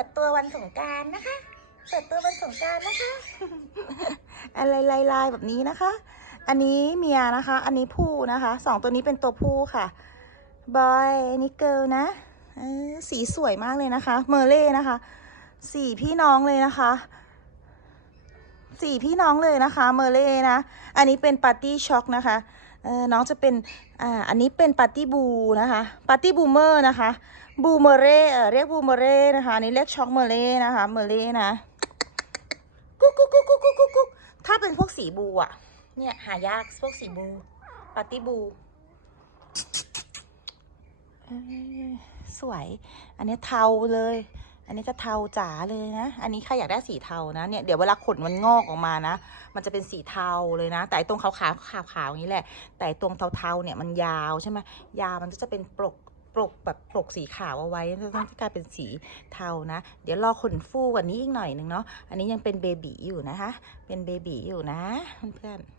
ิดตัววันสงการนะคะ เปิดตัววันสงการนะคะ อะไรลายๆแบบนี้นะคะ อันนี้เมียนะคะ อันนี้ผู้นะคะสองตัวนี้เป็นตัวผู้ค่ะบอยนนี้เกิลนะสีสวยมากเลยนะคะ เมอร์เล่นะคะ สี่พี่น้องเลยนะคะ สี่พี่น้องเลยนะคะ เมอร์เล่นะ อันนี้เป็นปาร์ตี้ช็อกนะคะ น้องจะเป็นอ่าอันนี้เป็นปาร์ตี้บูนะคะปาร์ตี้บูเมอร์นะคะบูเมเร่เออเรียกบูเมเร่นะคะนี้เรียกช็อกเมอร์เล่นะคะเมอร์เล่นะกุ๊กกุ๊กกุ๊กกุ๊กกุ๊กกุ๊กกุ๊กถ้าเป็นพวกสีบูอะเนี่ยหายากพวกสีบูปาร์ตี้บูเอ้ยสวย อันนี้เทาเลย อันนี้จะเทาจ๋าเลยนะ อันนี้ใครอยากได้สีเทานะ เนี่ย เดี๋ยวเวลาขนมันงอกออกมานะ มันจะเป็นสีเทาเลยนะ แต่ตรงขาวขาวขาวขาวๆอย่างนี้แหละ แต่ตรงเทาๆเนี่ยมันยาวใช่ไหมยาวมันก็จะเป็นปลกปลกแบบปลกสีขาวเอาไว้แล้วต้องกลายเป็นสีเทานะ เดี๋ยวรอขนฟูกว่านี้อีกหน่อยหนึ่งเนาะ อันนี้ยังเป็นเบบีอยู่นะคะ เป็นเบบีอยู่นะเพื่อนๆ